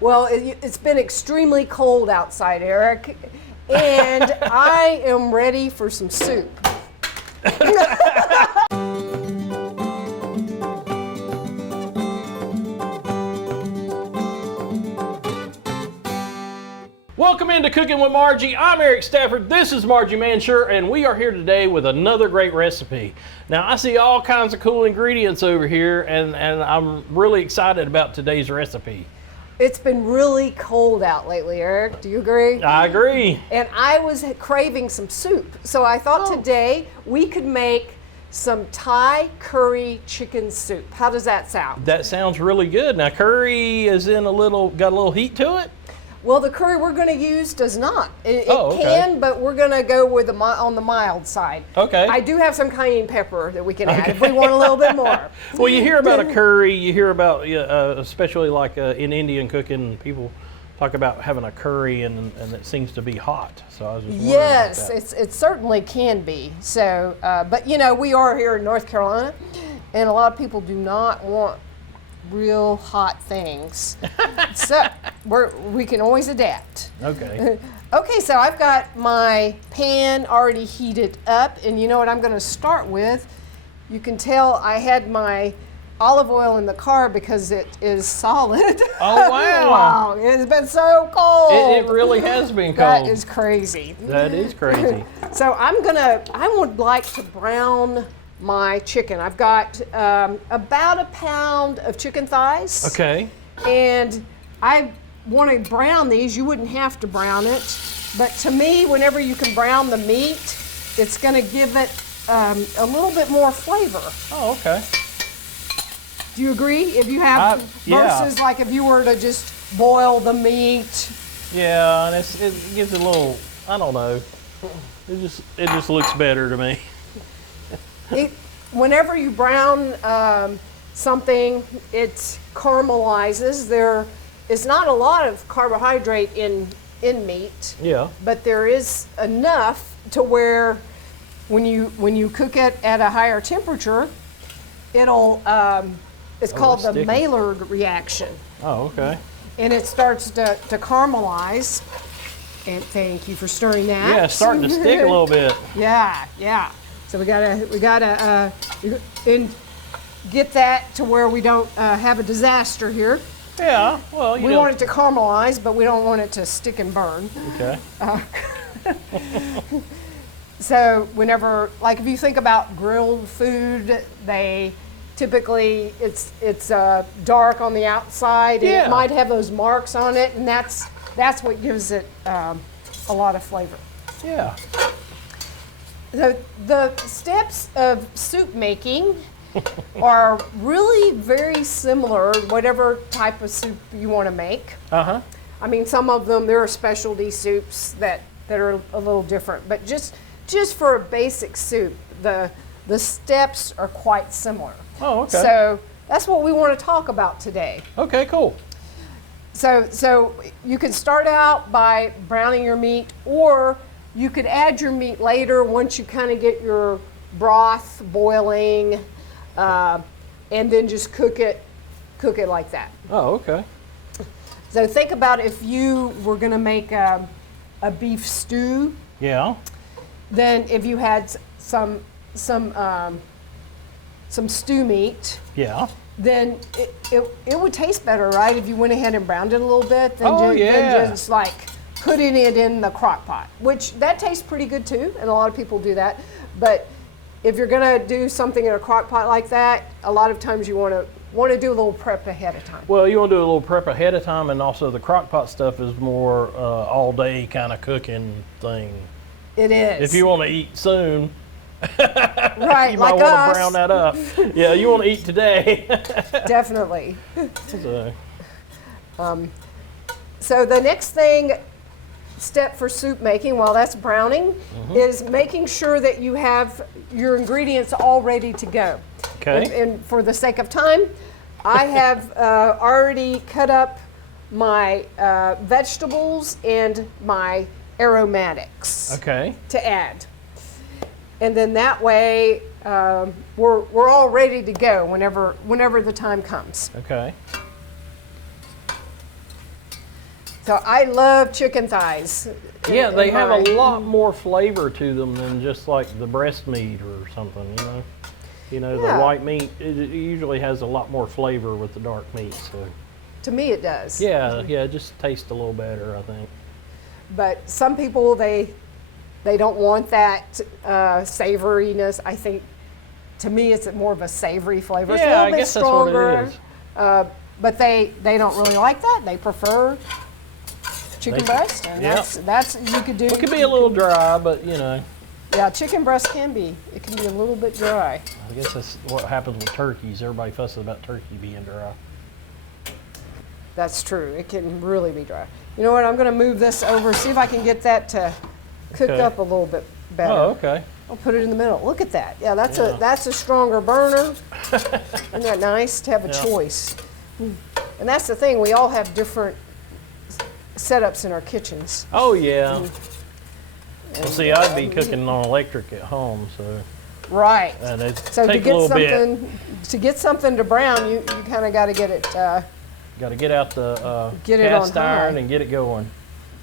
Well, it's been extremely cold outside, Eric, and I am ready for some soup. Welcome into Cooking with Margie. I'm Eric Stafford. This is Margie Mansure, and we are here today with another great recipe. Now, I see all kinds of cool ingredients over here, and I'm really excited about today's recipe. It's been really cold out lately, Eric. Do you agree? I agree. And I was craving some soup, so I thought today we could make some Thai curry chicken soup. How does that sound? That sounds really good. Now, curry is got a little heat to it? Well, the curry we're going to use does not. It okay. can, but we're going to go with on the mild side. Okay. I do have some cayenne pepper that we can add if we want a little bit more. Well, you hear about a curry, you hear about, especially like in Indian cooking, people talk about having a curry and it seems to be hot. So I was just wondering yes, about that. It certainly can be. So, but we are here in North Carolina, and a lot of people do not want real hot things. So we can always adapt. Okay. Okay, so I've got my pan already heated up, and you know what I'm going to start with? You can tell I had my olive oil in the car because it is solid. Oh, wow. Wow, it's been so cold. It really has been cold. That is crazy. That is crazy. So I would like to brown my chicken. I've got about a pound of chicken thighs. Okay. And I want to brown these. You wouldn't have to brown it, but to me, whenever you can brown the meat, it's going to give it a little bit more flavor. Oh, okay. Do you agree? If you have versus like if you were to just boil the meat. Yeah, and it gives it a little, I don't know. It just looks better to me. Whenever you brown something, it caramelizes. There is not a lot of carbohydrate in meat. Yeah. But there is enough to where when you cook it at a higher temperature, it'll it's called the Maillard reaction. Oh, okay. And it starts to caramelize. And thank you for stirring that. Yeah, it's starting to stick a little bit. Yeah. So we gotta and get that to where we don't have a disaster here. Yeah, well, we want it to caramelize, but we don't want it to stick and burn. Okay. So whenever, like if you think about grilled food, they typically it's dark on the outside, and it might have those marks on it, and that's what gives it a lot of flavor. Yeah. The steps of soup making are really very similar, whatever type of soup you want to make. Uh-huh. I mean, some of them, there are specialty soups that are a little different, but just for a basic soup, the steps are quite similar. Oh, okay. So that's what we want to talk about today. Okay, cool. So you can start out by browning your meat, or you could add your meat later once you kind of get your broth boiling, and then just cook it like that. Oh, okay. So think about if you were going to make a beef stew. Yeah. Then if you had some stew meat. Yeah. Then it would taste better, right? If you went ahead and browned it a little bit. Than just like putting it in the crock pot, which that tastes pretty good too, and a lot of people do that. But if you're gonna do something in a crock pot like that, a lot of times you want to do a little prep ahead of time. Well, you want to do a little prep ahead of time, and also the crock pot stuff is more all day kind of cooking thing. It is. If you want to eat soon, right? you like might want us. to brown that up. Yeah, you want to eat today. Definitely. So the next step for soup making, while that's browning, is making sure that you have your ingredients all ready to go. Okay. And for the sake of time, I have already cut up my vegetables and my aromatics. Okay. To add. And then that way we're all ready to go whenever the time comes. Okay. So I love chicken thighs. Yeah, they have a lot more flavor to them than just like the breast meat or something, you know. You know, the white meat, it usually has a lot more flavor with the dark meat. So to me, it does. Yeah, it just tastes a little better, I think. But some people, they don't want that savoriness. I think, to me, it's more of a savory flavor. It's a little bit stronger. That's what it is. But they don't really like that. They prefer chicken breast, and that's you could do. It could be a little dry, but you know. Yeah, chicken breast can be a little bit dry. I guess that's what happens with turkeys. Everybody fusses about turkey being dry. That's true. It can really be dry. You know what? I'm going to move this over, see if I can get that to cook up a little bit better. Oh, okay. I'll put it in the middle. Look at that. Yeah, that's a stronger burner. Isn't that nice to have a choice? And that's the thing. We all have different setups in our kitchens. Oh, yeah. Well, see, I'd be cooking on electric at home, so. Right. And it so take a little bit. To get something to brown, you kind of got to get it. Got to get out the get it cast on iron high. And get it going.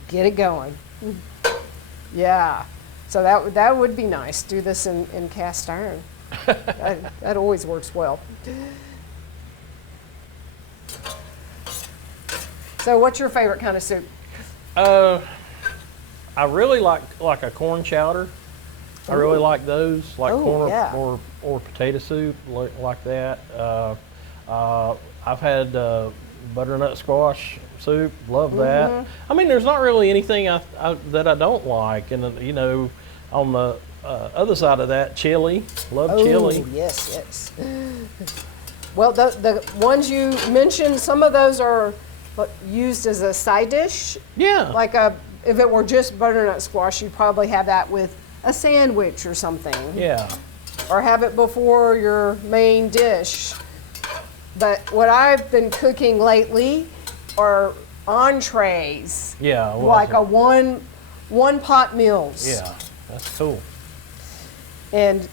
Get it going. Yeah. So that would be nice. Do this in cast iron. that always works well. So what's your favorite kind of soup? I really like a corn chowder. I really like those, like corn or potato soup, like that. I've had butternut squash soup, love that. I mean, there's not really anything that I don't like, and you know, on the other side of that, chili, love chili. Yes. Well, the ones you mentioned, some of those are used as a side dish. Yeah. Like if it were just butternut squash, you'd probably have that with a sandwich or something. Yeah. Or have it before your main dish. But what I've been cooking lately are entrees. Yeah. Like a one pot meals. Yeah, that's cool. And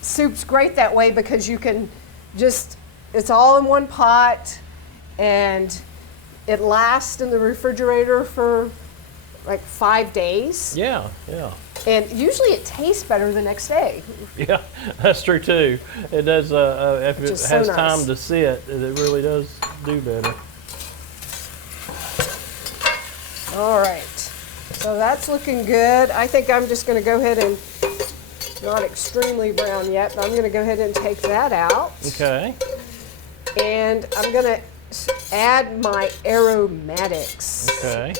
soup's great that way because you can it's all in one pot and it lasts in the refrigerator for like 5 days. Yeah. And usually it tastes better the next day. Yeah, that's true too. It does, if it has time to sit, it really does do better. All right, so that's looking good. I think I'm just gonna go ahead and, not extremely brown yet, but I'm gonna go ahead and take that out. Okay. And I'm gonna add my aromatics. Okay.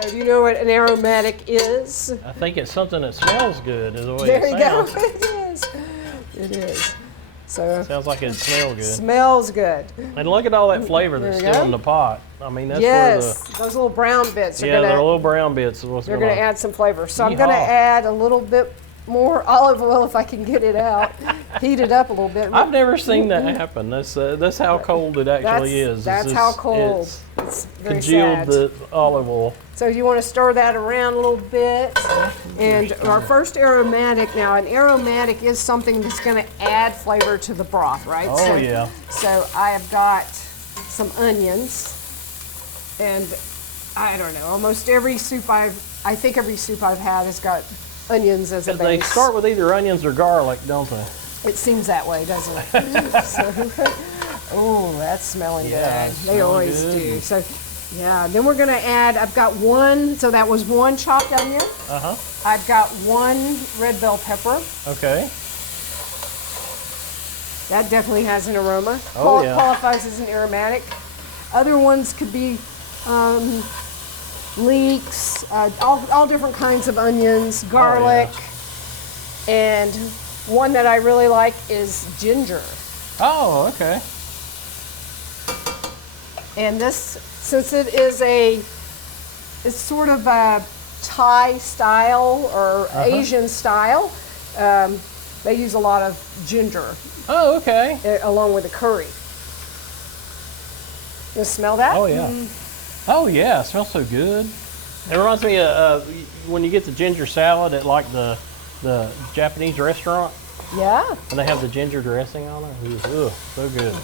So do you know what an aromatic is? I think it's something that smells good is the way there it sounds. There you go. It is. So sounds like it smells good. Smells good. And look at all that flavor that's still in the pot. I mean, that's those little brown bits. The little brown bits. They're going to add some flavor. So I'm going to add a little bit more olive oil if I can get it out. Heat it up a little bit. I've never seen that happen. That's how cold it actually is. That's how cold. It's very congealed the olive oil. So you want to stir that around a little bit. And our first aromatic now, an aromatic is something that's going to add flavor to the broth, right? Oh, yeah. So I have got some onions. And I don't know, almost every soup I think every soup I've had has got onions as a base. They start with either onions or garlic, don't they? It seems that way, doesn't it? Oh, that's smelling good. They always do. So, yeah, then we're going to add, I've got one, so that was one chopped onion. Uh-huh. I've got one red bell pepper. Okay. That definitely has an aroma. Oh, yeah. Qualifies as an aromatic. Other ones could be leeks, all different kinds of onions, garlic, and one that I really like is ginger. Oh, okay. And this, since it is it's sort of a Thai style or Asian style, they use a lot of ginger. Oh, okay. Along with the curry. You smell that? Oh, yeah. Oh, yeah. It smells so good. It reminds me of when you get the ginger salad at like the Japanese restaurant. Yeah. And they have the ginger dressing on it. Ugh, so good.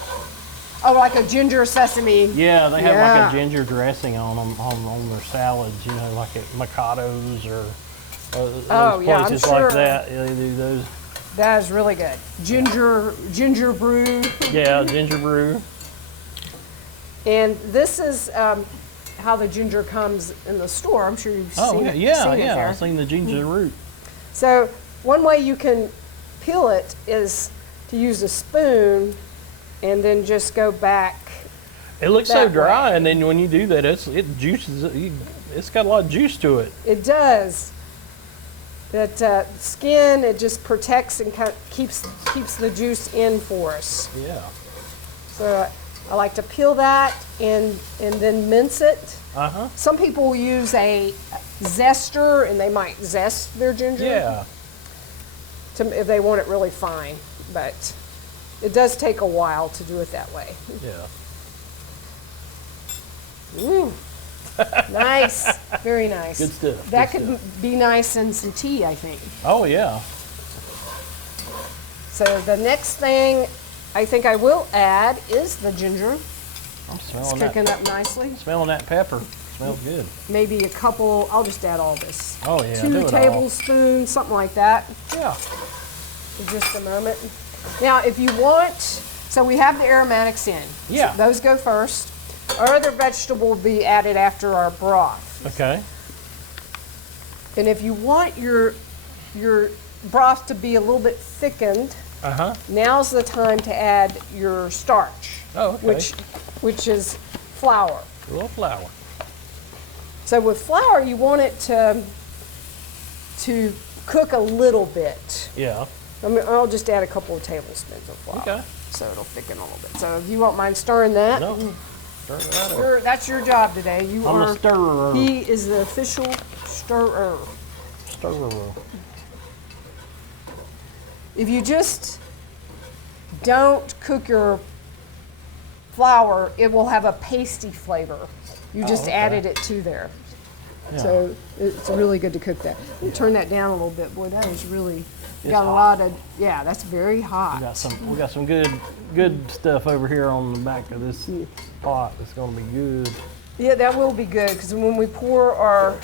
Oh, like a ginger sesame. Yeah, they have like a ginger dressing on them on their salads. You know, like at Mikado's or those places like that. Yeah, they do those. That is really good. Ginger brew. Yeah, ginger brew. And this is how the ginger comes in the store. I'm sure you've seen it. Yeah, I've seen the ginger root. So one way you can peel it is to use a spoon and then just go back. It looks so dry, and then when you do that, it juices. It's got a lot of juice to it. It does. That skin, it just protects and kind of keeps the juice in for us. Yeah. So I like to peel that and then mince it. Some people will use a zester, and they might zest their ginger. Yeah. If they want it really fine, but it does take a while to do it that way. Yeah. Ooh. Nice. Very nice. Good stuff. That could be nice in some tea, I think. Oh, yeah. So the next thing I think I will add is the ginger. I'm smelling It's cooking up nicely. Smelling that pepper. Smells good. Maybe a couple, I'll just add all this. Oh, yeah. 2 tablespoons, something like that. Yeah. In just a moment. Now, if you want, so we have the aromatics in. Yeah. So those go first. Our other vegetable will be added after our broth. Okay. And if you want your broth to be a little bit thickened, now's the time to add your starch. Oh, okay. Which is flour. A little flour. So with flour, you want it to cook a little bit. Yeah. I'll just add a couple of tablespoons of flour. Okay. So it'll thicken a little bit. So if you won't mind stirring that. No. Stir that up. That's your job today. I'm a stirrer. He is the official stirrer. Stirrer. If you just don't cook your flour, it will have a pasty flavor. You just added it to there. Yeah. So it's really good to cook that. Turn that down a little bit. Boy, that is really got a lot of, that's very hot. We got some good stuff over here on the back of this pot. It's going to be good. Yeah, that will be good, because when we pour our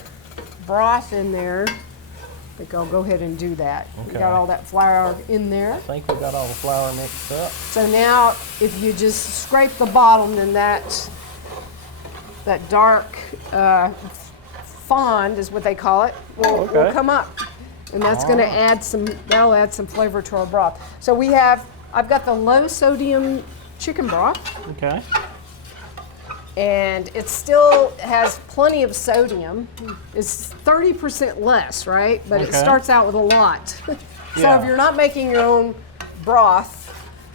broth in there, I think I'll go ahead and do that. Okay. We got all that flour in there. I think we got all the flour mixed up. So now, if you just scrape the bottom, then that dark fond is what they call it, will come up. And that's going to that'll add some flavor to our broth. So I've got the low sodium chicken broth. Okay. And it still has plenty of sodium. It's 30% less, right? But it starts out with a lot. So if you're not making your own broth,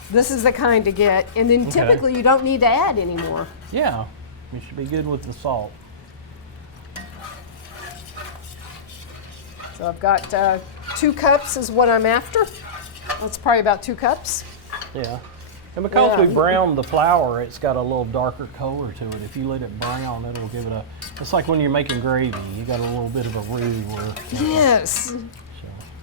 this is the kind to get. And then typically you don't need to add any more. Yeah, you should be good with the salt. So I've got 2 cups is what I'm after. That's probably about 2 cups. Yeah. And because we browned the flour, it's got a little darker color to it. If you let it brown, it'll give it it's like when you're making gravy, you got a little bit of a roux. Yes.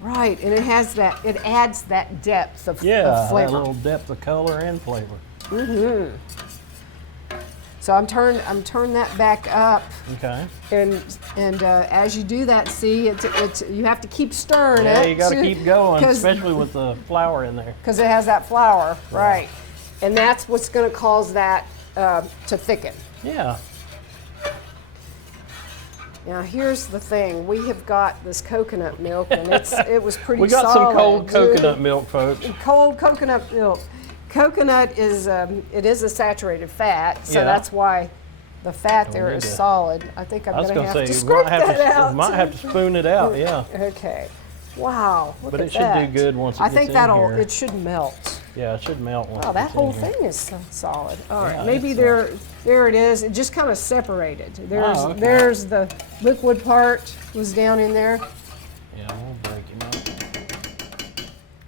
Right, and it adds that depth of flavor. Yeah, a little depth of color and flavor. Mm-hmm. So I'm turning that back up. Okay. And as you do that, see, you have to keep stirring it. Yeah, you got to keep going, especially with the flour in there. Because it has that flour, right? And that's what's going to cause that to thicken. Yeah. Now here's the thing: we have got this coconut milk, and it was pretty. We got solid, some cold coconut milk, folks. Cold coconut milk. Coconut is it is a saturated fat, so that's why the fat there is solid. I think I'm going to have to scrape that out. You might have to spoon it out, yeah. Okay. Wow. But it should do good once it gets in here. I think it should melt. Yeah, it should melt once. Wow, that whole thing is so solid. All right, maybe there it is. It just kind of separated. There's the liquid part was down in there. Yeah, we'll break him up.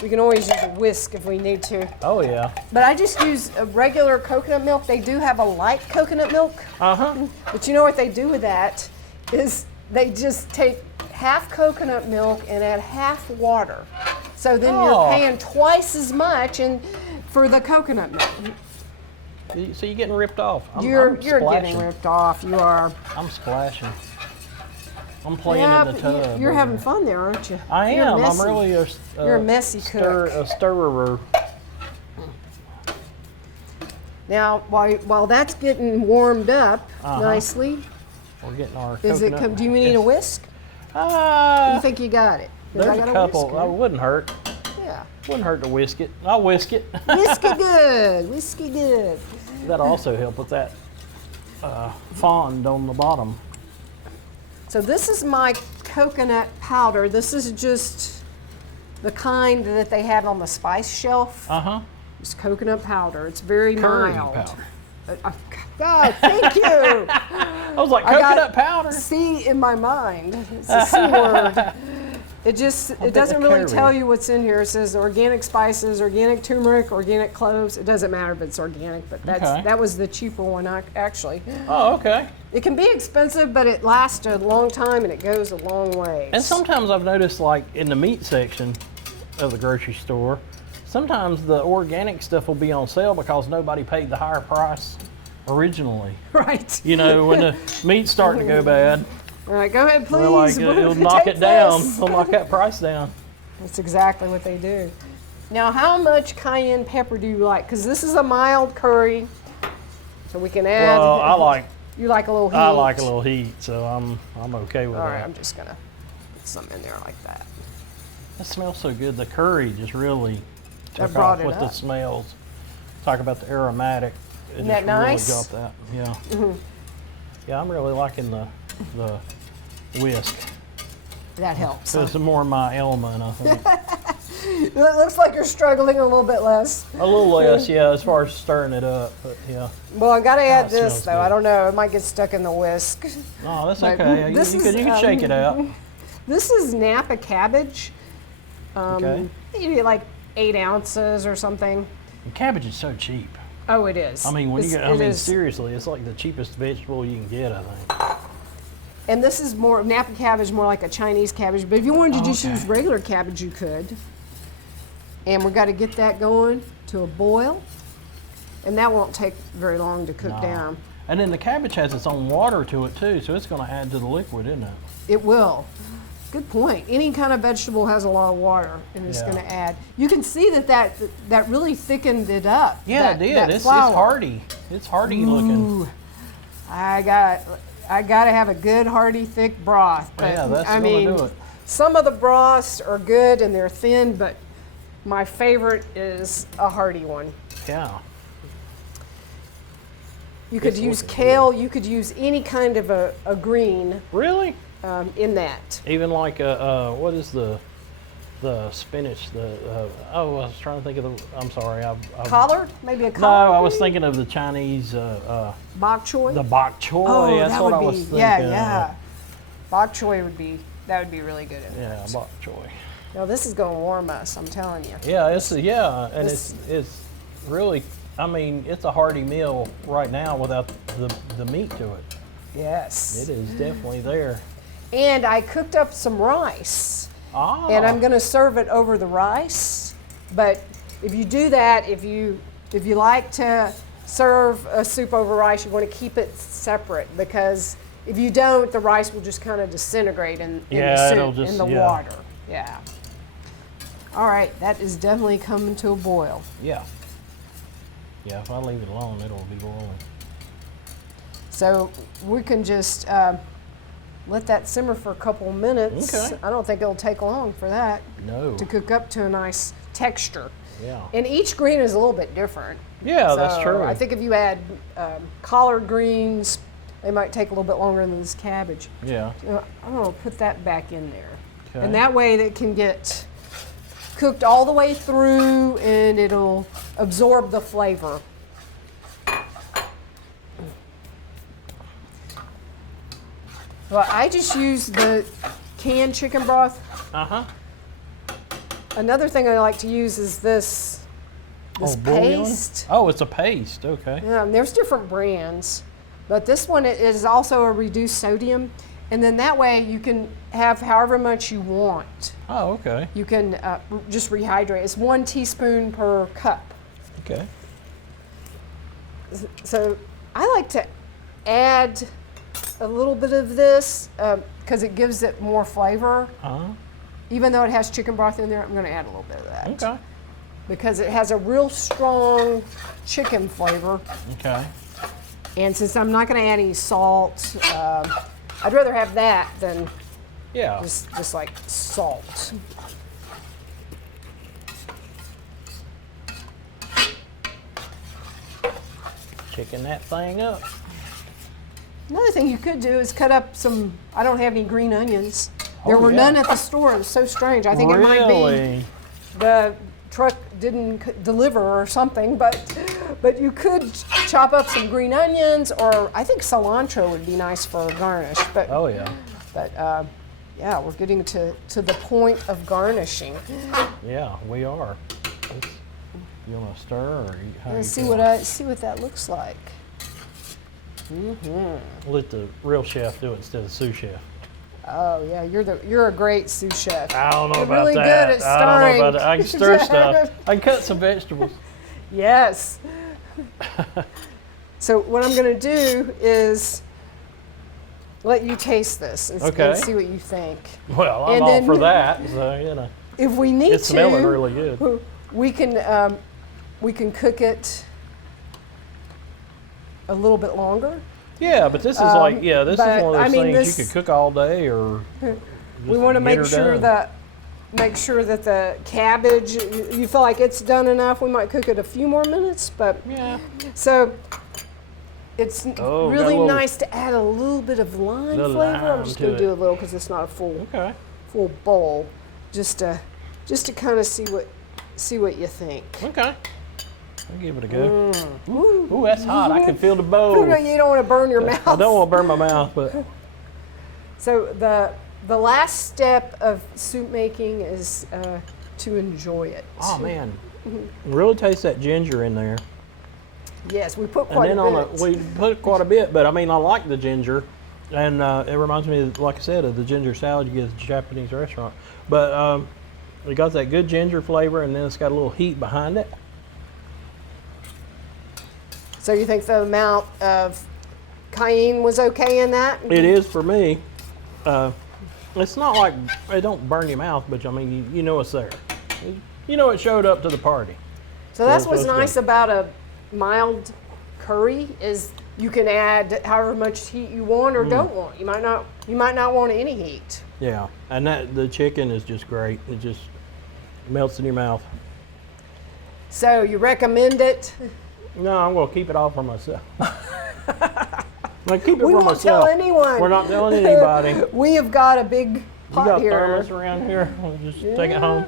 We can always use a whisk if we need to. Oh, yeah. But I just use a regular coconut milk. They do have a light coconut milk. Uh-huh. But you know what they do with that is they just take half coconut milk and add half water. So then you're paying twice as much for the coconut milk. So you're getting ripped off. You're I'm getting splashing. ripped off. You are. I'm splashing. I'm playing in the tub. You're having fun there, aren't you? I You're am. messy. I'm really You're a messy cook. A stirrer. Now, while that's getting warmed up nicely, we're getting our do you need a whisk? You think you got it? There's a couple. That wouldn't hurt. Yeah. Wouldn't hurt to whisk it. I'll whisk it. Whiskey good. Whiskey good. That'll also help with that fond on the bottom. So this is my coconut powder. This is just the kind that they have on the spice shelf. It's coconut powder. It's very mild. Powder. God, thank you. I was like, coconut powder. C in my mind. It's a C word. It doesn't really tell you what's in here. It says organic spices, organic turmeric, organic cloves. It doesn't matter if it's organic, but that was the cheaper one actually. Oh, okay. It can be expensive, but it lasts a long time and it goes a long way. And sometimes I've noticed, like in the meat section of the grocery store, sometimes the organic stuff will be on sale because nobody paid the higher price originally. Right. You know, when the meat's starting to go bad. All right, go ahead, please. They're like, it'll knock it down. They'll knock that price down. That's exactly what they do. Now, how much cayenne pepper do you like? Because this is a mild curry, so we can add. Well, You like a little heat. I like a little heat, so I'm okay with that. All right, I'm just gonna put some in there like that. That smells so good. The curry just really took brought off it with the up. smells. Talk about the aromatic. Isn't that nice? Really got that. Yeah. Yeah, I'm really liking the whisk. That helps. So it's more my element, I think. It looks like you're struggling a little bit less. A little less, yeah, as far as stirring it up, but yeah. Well, I gotta add it this smells though. good. I don't know. It might get stuck in the whisk. Oh, that's But okay. this You is, can shake it out. This is Napa cabbage. Okay. Maybe like 8 ounces or something. And cabbage is so cheap. Oh, it is. I mean, It is. seriously, it's like the cheapest vegetable you can get, I think. And this is more Napa cabbage, more like a Chinese cabbage. But if you wanted to just use regular cabbage, you could. And we've got to get that going to a boil, and that won't take very long to cook down. And then the cabbage has its own water to it too, so it's going to add to the liquid, isn't it? It will. Good point. Any kind of vegetable has a lot of water, and it's going to add. You can see that really thickened it up. Yeah, it did. It's hearty. It's hearty looking. I got to have a good, hearty, thick broth. But, Yeah, that's going to do it. Some of the broths are good and they're thin, but my favorite is a hearty one. Yeah. You could use kale. You could use any kind of a green. Really? In that. Even like what is the spinach? I was trying to think of the. I'm sorry. Collard? Maybe a No, collard? I was thinking of the Chinese. Bok choy? The bok choy. Oh, that's that what would I be, was thinking. Yeah. Bok choy would be really good in that. Yeah, bok choy. Now this is going to warm us, I'm telling you. Yeah, and it's really. I mean, it's a hearty meal right now without the meat to it. Yes. It is definitely there. And I cooked up some rice. Ah. And I'm going to serve it over the rice. But if you do that, if you like to serve a soup over rice, you want to keep it separate, because if you don't, the rice will just kind of disintegrate in the soup, in the water. Yeah. All right, that is definitely coming to a boil. Yeah. Yeah, if I leave it alone, it'll be boiling. So we can just let that simmer for a couple of minutes. Okay. I don't think it'll take long for that No. to cook up to a nice texture. Yeah. And each green is a little bit different. Yeah, that's true. I think if you add collard greens, they might take a little bit longer than this cabbage. Yeah. I'm going to put that back in there. Okay. And that way it can get cooked all the way through and it'll absorb the flavor. Well, I just use the canned chicken broth. Uh-huh. Another thing I like to use is this bouillon? paste. Oh, it's a paste. Okay. Yeah, and there's different brands, but this one is also a reduced sodium, and then that way you can have however much you want. Oh, okay. You can just rehydrate. It's 1 teaspoon per cup. Okay. So I like to add a little bit of this because it gives it more flavor. Even though it has chicken broth in there, I'm going to add a little bit of that. Okay. Because it has a real strong chicken flavor. Okay. And since I'm not going to add any salt, I'd rather have that than just like salt. Chicken that thing up. Another thing you could do is cut up some, I don't have any green onions. There were none at the store. It was so strange. I think it might be the truck didn't deliver or something, but you could chop up some green onions, or I think cilantro would be nice for a garnish. But yeah, we're getting to the point of garnishing. Yeah, we are. You want to stir, or how Let's see what that looks like. Let the real chef do it instead of sous chef. Oh yeah, you're a great sous chef. I don't know You're about really that. good at stirring. I don't know about that. I can stir stuff. I can cut some vegetables. Yes. So what I'm going to do is let you taste this and see what you think. Well, I'm all for that. So you know, if we need it's smelling really good. We can cook it a little bit longer. Yeah, but this is like this is one of those things you could cook all day, or we want to make sure that the cabbage, you feel like it's done enough. We might cook it a few more minutes, but so it's really nice to add a little bit of lime flavor. I'm just going to do a little because it's not a full bowl, just to kind of see what you think. Okay. I'll give it a go. Ooh, that's hot. I can feel the bowl. You don't want to burn your mouth. I don't want to burn my mouth, but. So the last step of soup making is to enjoy it. Oh man, really taste that ginger in there. Yes, we put quite a bit. We put quite a bit, but I mean, I like the ginger, and it reminds me, like I said, of the ginger salad you get at the Japanese restaurant. But it got that good ginger flavor, and then it's got a little heat behind it. So you think the amount of cayenne was okay in that? It is for me. It's not like it don't burn your mouth, but I mean, you know it's there. You know it showed up to the party. So that's what's nice about a mild curry is you can add however much heat you want or don't want. You might not want any heat. Yeah, and the chicken is just great. It just melts in your mouth. So you recommend it? No, I'm going to keep it all for myself. Keep it we for won't myself. tell anyone. We're not telling anybody. We have got a big pot here. You got thermos around here? We'll just take it home.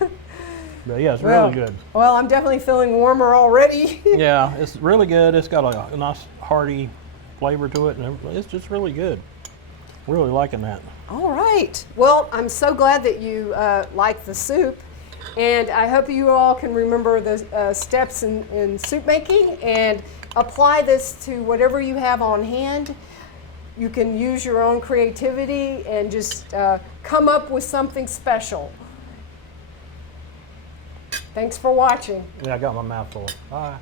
But yeah, it's really good. Well, I'm definitely feeling warmer already. Yeah, it's really good. It's got a nice hearty flavor to it, and it's just really good. Really liking that. All right. Well, I'm so glad that you like the soup. And I hope you all can remember the steps in soup making and apply this to whatever you have on hand. You can use your own creativity and just come up with something special. Thanks for watching. Yeah, I got my mouth full. Bye.